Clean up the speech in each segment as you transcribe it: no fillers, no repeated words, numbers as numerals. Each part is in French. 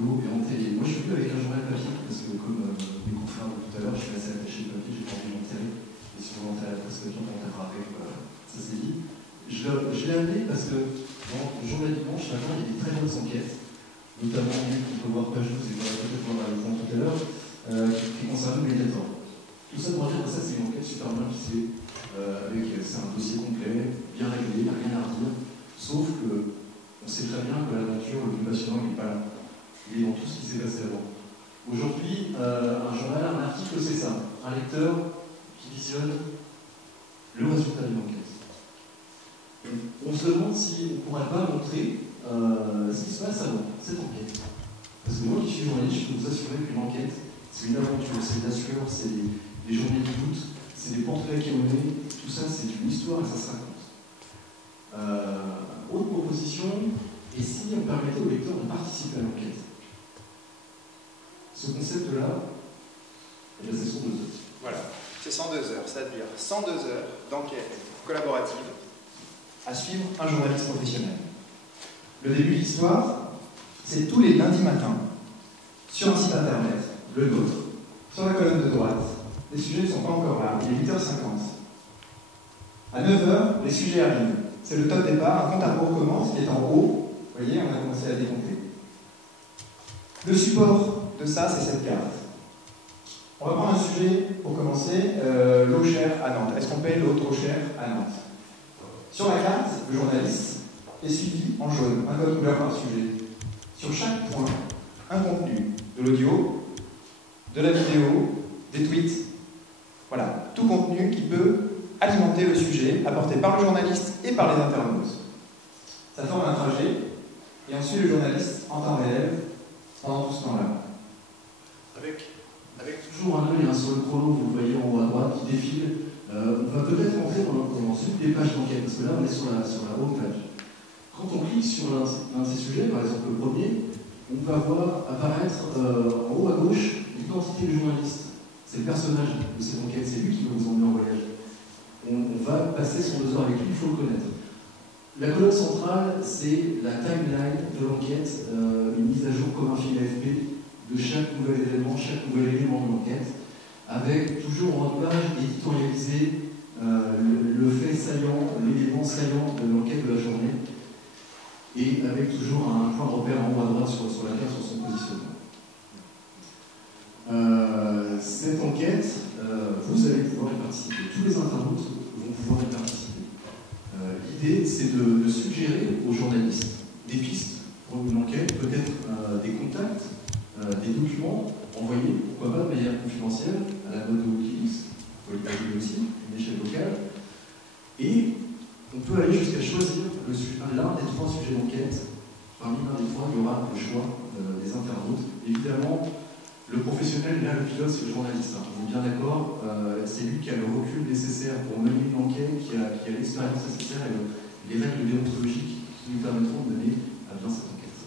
radio et en télé. Moi, je suis venu avec un journal papier, parce que comme mes confrères de tout à l'heure, je suis assez attaché au papier, j'ai pas envie d'enterrer. Et si on enterre la presse papier, on enterrera avec, ça c'est dit. Je l'ai amené parce que dans le journal dimanche, maintenant, il y a des très bonnes enquêtes, notamment une qu'on peut voir page 12 et qu'on va peut-être voir à l'écran tout à l'heure, qui concerne Mediator. Tout ça pour dire que ça, c'est une enquête super bien ficelée, c'est un dossier complet, bien réglé, rien à redire, sauf que on sait très bien que l'aventure, le plus passionnant, il n'est pas là. Il est dans tout ce qui s'est passé avant. Aujourd'hui, un journal, un article, c'est ça. Un lecteur qui visionne le résultat d'une enquête. On se demande si on ne pourrait pas montrer ce qui se passe avant cette enquête. Parce que moi qui suis journaliste, je peux vous assurer qu'une enquête, c'est une aventure, c'est de la sueur, c'est des journées de doute, c'est des portraits qui sont menés, tout ça c'est une histoire et ça se raconte. Autre proposition, et si on permettait aux lecteurs de participer à l'enquête? Ce concept-là, c'est 102 heures. Voilà, c'est 102 heures, c'est-à-dire 102 heures d'enquête collaborative à suivre un journaliste professionnel. Le début de l'histoire, c'est tous les lundis matins, sur un site internet, le nôtre, sur la colonne de droite. Les sujets ne sont pas encore là, il est 8h50. À 9h, les sujets arrivent. C'est le top départ, un compte à rebours commence, qui est en haut. Vous voyez, on a commencé à décompter. Le support de ça, c'est cette carte. On va prendre un sujet pour commencer, l'eau chère à Nantes. Est-ce qu'on paye l'eau trop chère à Nantes? Sur la carte, le journaliste est suivi en jaune, un code couleur par sujet. Sur chaque point, un contenu, de l'audio, de la vidéo, des tweets. Voilà, tout contenu qui peut alimenter le sujet, apporté par le journaliste et par les internautes. Ça forme un trajet, et ensuite le journaliste en temps réel pendant tout ce temps-là. Avec toujours un œil sur le chrono, vous le voyez en haut à droite, qui défile. On va peut-être entrer dans une des pages d'enquête, parce que là on est sur la home page. Quand on clique sur l'un de ces sujets, par exemple le premier, on va voir apparaître en haut à gauche l'identité du journaliste. C'est le personnage de cette enquête, c'est lui qui va vous emmener en voyage. On va passer 102 heures avec lui, il faut le connaître. La colonne centrale, c'est la timeline de l'enquête, une mise à jour comme un fil AFP de chaque nouvel événement, chaque nouvel élément de l'enquête, avec toujours en page éditorialisé le fait saillant, l'élément saillant de l'enquête de la journée, et avec toujours un point de repère en haut à droite sur la carte sur son positionnement. Cette enquête, vous allez pouvoir y participer. Tous les internautes vont pouvoir y participer. L'idée, c'est de suggérer aux journalistes des pistes pour une enquête, peut-être des contacts, des documents envoyés, pourquoi pas de manière confidentielle, à la mode de Wikileaks, pour l'imaginer aussi, une échelle locale. Et on peut aller jusqu'à choisir l'un des 3 sujets d'enquête. Parmi l'un des 3, il y aura le choix des internautes. Évidemment, le professionnel, là, le pilote, c'est le journaliste. Hein. On est bien d'accord, c'est lui qui a le recul nécessaire pour mener une enquête, qui a l'expérience nécessaire et les règles déontologiques qui nous permettront de mener à bien cette enquête.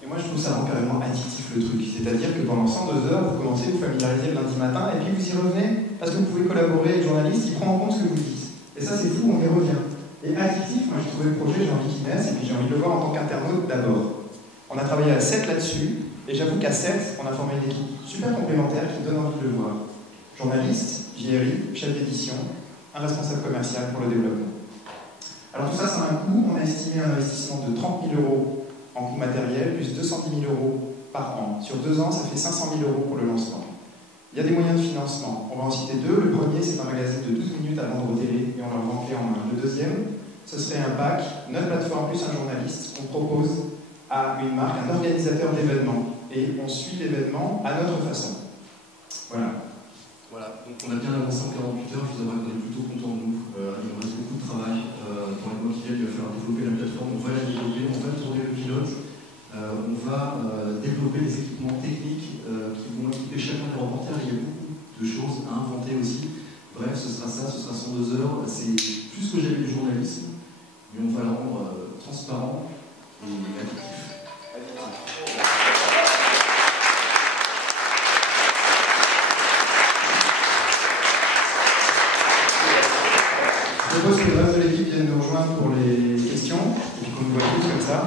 Et moi, je trouve ça rend carrément addictif le truc. C'est-à-dire que pendant 102 heures, vous commencez à vous familiariser le lundi matin et puis vous y revenez parce que vous pouvez collaborer avec le journaliste, il prend en compte ce que vous dites. Et ça, c'est fou, on y revient. Et addictif, moi, j'ai trouvé le projet, j'ai envie qu'il naisse et puis j'ai envie de le voir en tant qu'internaute d'abord. On a travaillé à 7 là-dessus. Et j'avoue qu'à 7, on a formé une équipe super complémentaire qui donne envie de le voir. Journaliste, JRI, chef d'édition, un responsable commercial pour le développement. Alors tout ça, ça a un coût. On a estimé un investissement de 30 000 € en coût matériel, plus 210 000 € par an. Sur 2 ans, ça fait 500 000 € pour le lancement. Il y a des moyens de financement. On va en citer 2. Le premier, c'est un magazine de 12 minutes à vendre aux télé et on leur vend clé en main. Le deuxième, ce serait un pack, notre plateforme plus un journaliste qu'on propose à une marque, un organisateur d'événements. Et on suit l'événement à notre façon. Voilà. Voilà, donc on a bien avancé en 48 heures, je vous avoue qu'on est plutôt content de nous. Il nous reste beaucoup de travail. Dans les mois qui viennent, il va falloir développer la plateforme, on va la développer, on va tourner le pilote, on va développer des équipements techniques qui vont équiper chacun des reporters. Il y a beaucoup de choses à inventer aussi. Bref, ce sera ça, ce sera 102 heures. C'est plus ce que j'avais du journalisme, mais on va le rendre transparent et addictif. Je propose que le reste de l'équipe vienne nous rejoindre pour les questions, et puis qu'on nous voit tous comme ça.